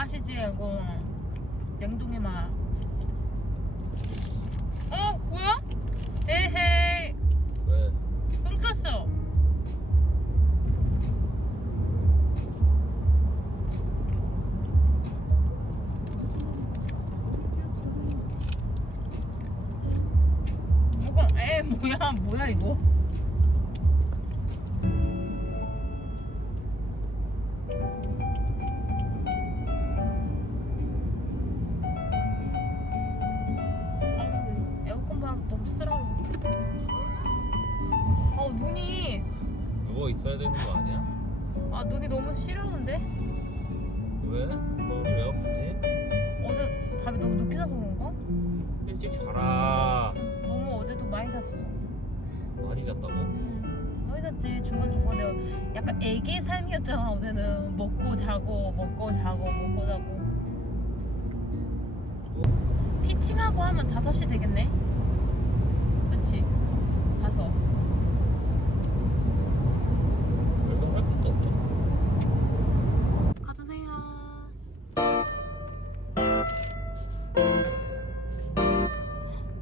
마시지 이거 냉동에 막. 뭐야? 에헤이. 왜? 끊겼어. 뭐야 이거? 에어컨 바람 너무 쓰라워. 눈이. 누워 있어야 되는 거 아니야? 눈이 너무 시려운데? 왜? 눈이 왜 아프지? 어제 밤에 너무 늦게 자서 그런가? 일찍 자라. 너무 어제도 많이 잤어. 많이 잤다고? 많이 잤지. 중간중간 내가 약간 애기의 삶이었잖아. 어제는 먹고 자고 먹고 자고 먹고 자고. 피칭하고 하면 5시 되겠네? 그치? 가서 별거 할 것도 없죠. 가주세요.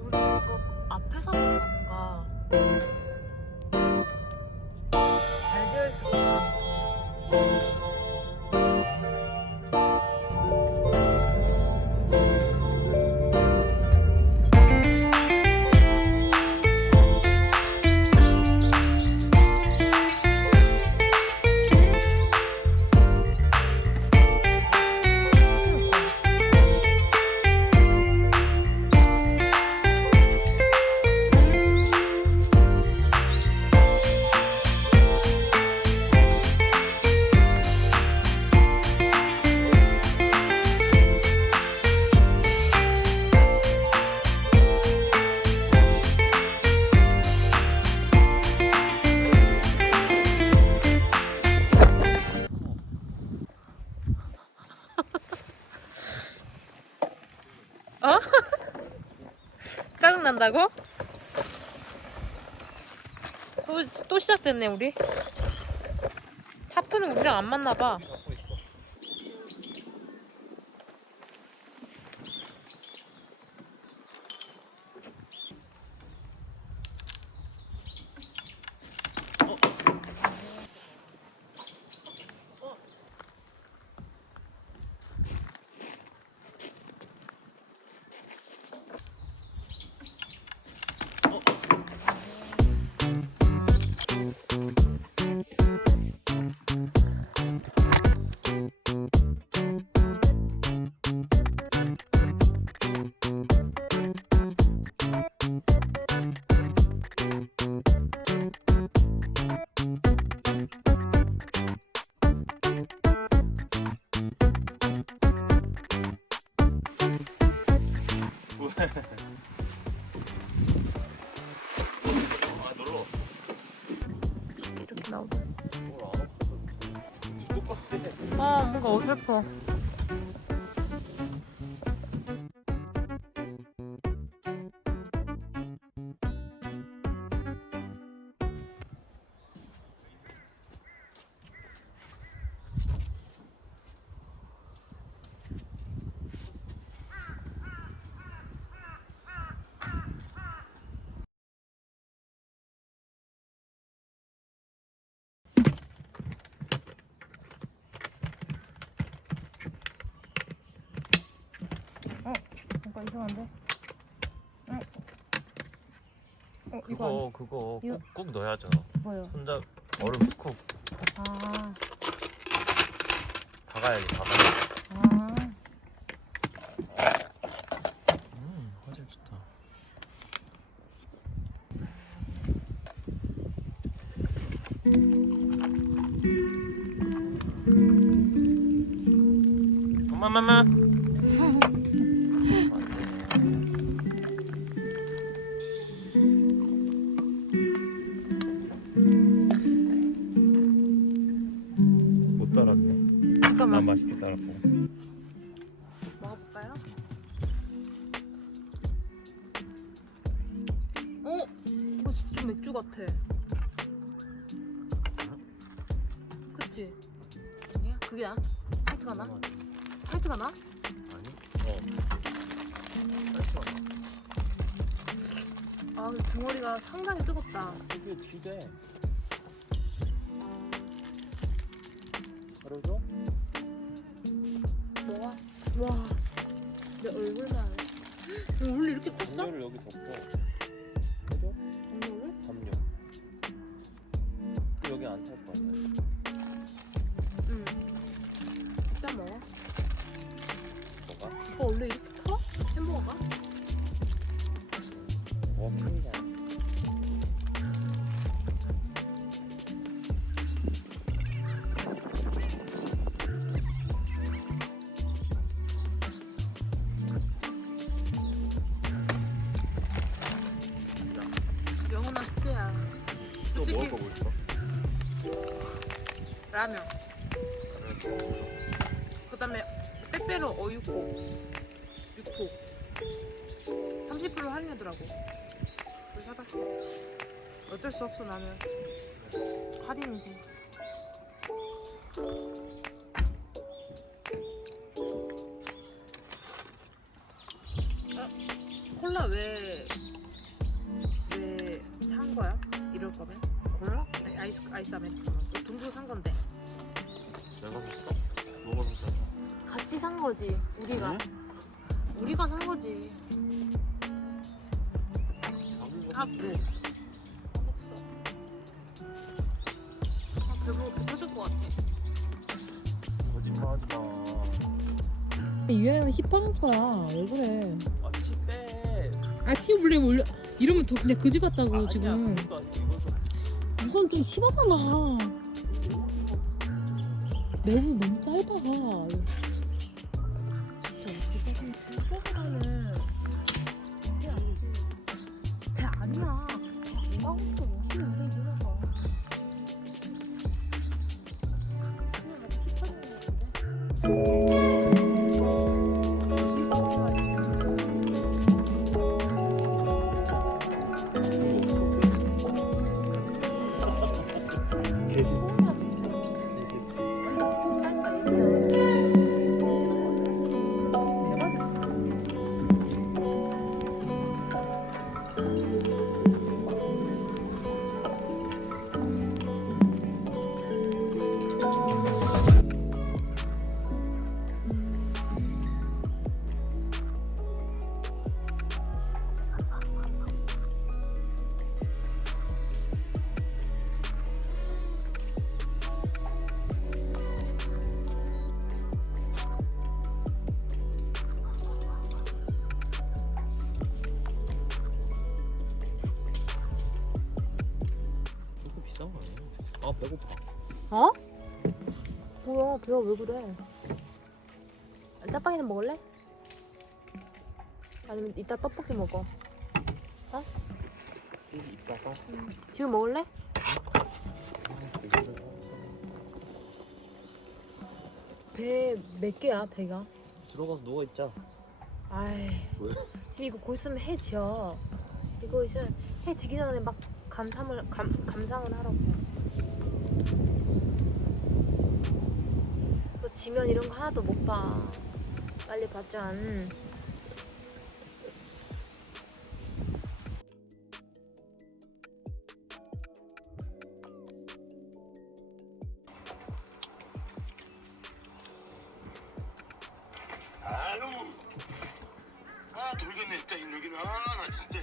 우리 이거 앞에서부터 뭔가 잘 되어 있을 것 같아. 짜증난다고? 또 시작됐네 우리. 타프는 우리랑 안 맞나봐. 놀러 왔어. 이렇게 나오고. 뭘 똑같아. 뭔가 어설퍼. 뭔가 이상한데? 이거 그거 이거- 꼭 넣어야죠. 뭐요? 손잡 얼음 스쿱 아, 박아야지. 화질 좋다. 엄마. 못 따랐네. 잠깐만. 난 맛있게 따랐고. 먹어볼까요? 이거 진짜 좀 맥주 같아. 그치? 아니야? 그게 나? 화이트가 나? 화이트 사이트가 나? 아니? 사이트가 나. 아 근데 등어리가 상당히 뜨겁다. 이게 쥐대. 그러죠? 뭐가? 와, 내 얼굴만. 원래 이렇게 컸어? 담요를 여기 덮어. 그죠? 오늘? 담요. 여기 안 탈 거 아니야? 응. 진짜 먹어? 뭐가? 오빠 원래 이렇게 커? 햄버거가? 큰다. 영원한 숙제야. 또 솔직히- 먹을 거 뭐 있어? 라면. 그다음에 빼빼로 어육고, 육포. 30% 할인하더라고. 그래서 사봤어. 어쩔 수 없어 나는. 할인이지. 콜라 왜 산 거야? 이럴 거면? 콜라? 아니, 아이스 아메리카노. 돈 주고 산 건데. 내가 샀어? 너가 샀잖아. 같이 산 거지. 우리가. 응? 우리가 산 거지. 자기가 아, 샀어. 없어. 아, 배부 터질 것 같아. 거짓말하지 마. 유행은 힙한 거야. 왜 그래? 아, 티 빼. 아 티오 블랙 올려 이러면 더 그냥 그지 같다고 아니야, 지금. 그것도 아니고 이것도. 이건 좀 심하잖아. 내부 너무 짧아. 진짜 이거 좀 두꺼워하는 배 아니지. 배 아니야. 엄마부터 멋있는 운동 들어가. 그냥 아주 힙하게 생겼는데. 개지. 뭐야 진짜. 아니 보통 사이즈가 애기야. 싫은 거야. 대박이야. 조금 비싼 거 아니야? 아, 배고파. 어? 뭐야 배가 왜 그래? 짜파게티 먹을래? 아니면 이따 떡볶이 먹어. 여기 이따가. 지금 먹을래? 배 몇 개야 배가? 들어가서 누워 있자. 아이 왜? 지금 이거 곧 있으면 해 지어. 이거 있으면 해 지기 전에 막 감상을 하라고. 너 지면 이런 거 하나도 못 봐. 빨리 봐줘. 아유, 돌겠네 진짜 힘들긴. 나 진짜.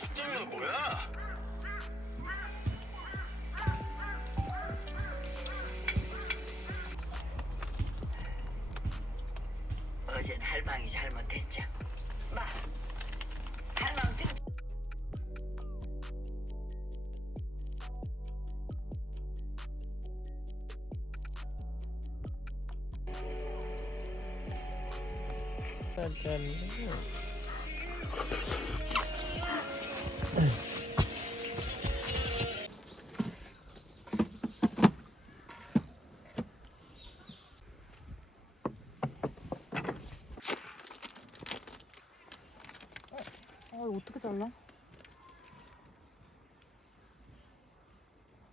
복장이는 뭐야? 어젠 할망이 잘못했죠. 마, 할망 등. 이거 어떻게 잘라?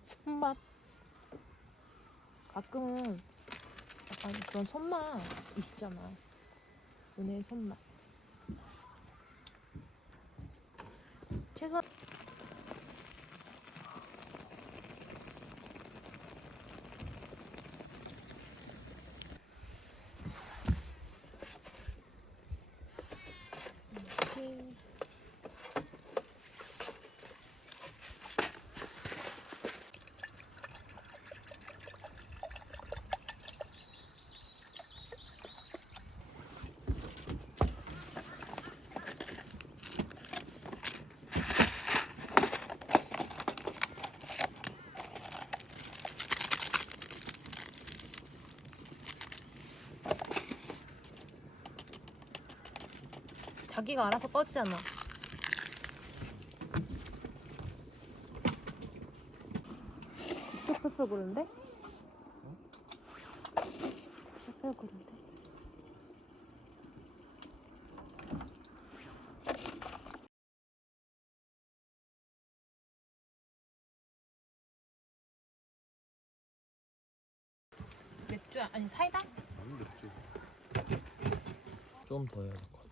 손맛. 가끔은 아니 그런 손맛 있잖아. 은혜의 손맛. 최소한 이렇게. 자기가 알아서 꺼지잖아. 쏙쏙쏙 그런데? 쏙쏙 그런데? 맥주 아니 사이다? 안 맵지. 좀 더 해야 될 것 같아.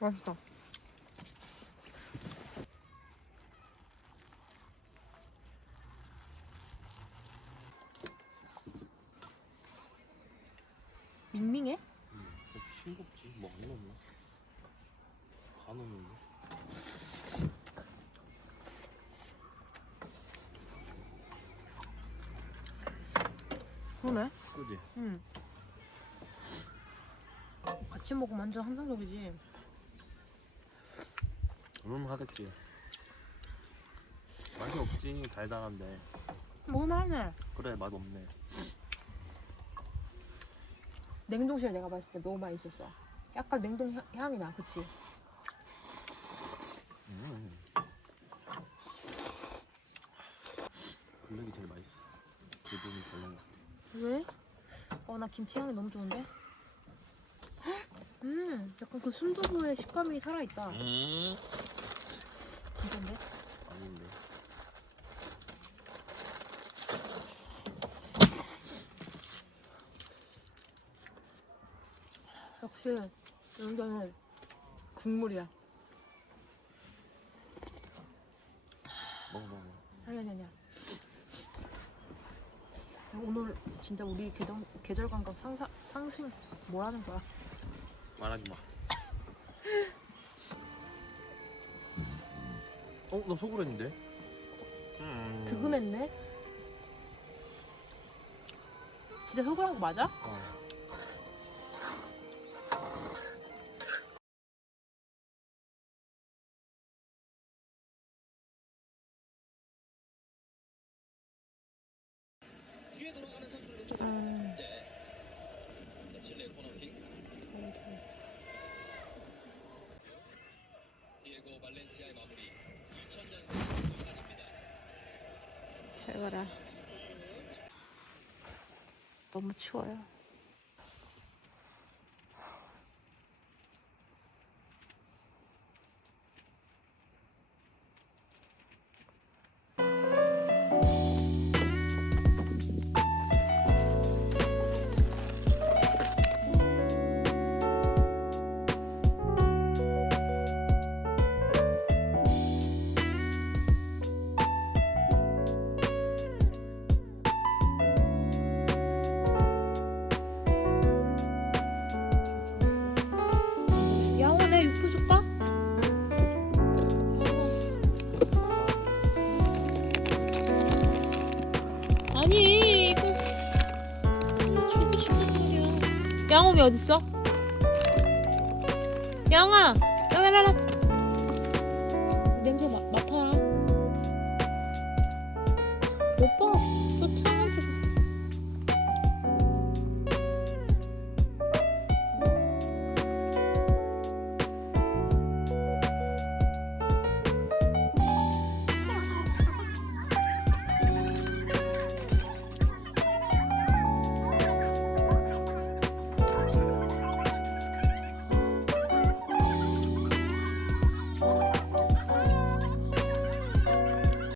맛있다. 밍밍해? 싱겁지. 뭐 안 넣으면. 다 넣는데. 그러네. 그지? 응. 같이 먹으면 완전 환상적이지. 하겠지. 맛이 없지. 달달한데. 먹을만하네. 그래, 맛 없네. 냉동실 내가 봤을 때 너무 많이 있었어. 약간 냉동 향이 나, 그치? 블랙이 제일 맛있어. 두분이 별로인 것 같아. 왜? 나 김치 향이 너무 좋은데? 약간 그 순두부의 식감이 살아있다. 진짠데? 아닌데. 역시 여기는 국물이야. 먹어. 아니야. 오늘 진짜 우리 계절 감각 상승 뭐라는 거야? 말하지 마. 나 소그랬는데? 득음했네? 진짜 속으란 거 맞아? 잘 가라. 너무 추워요. 야옹, 내 육포 줄까? 아니 이거 나 주고 싶단 말이야. 양홍이 어딨어? 양아 여기 와라. 냄새 맡아라. 오빠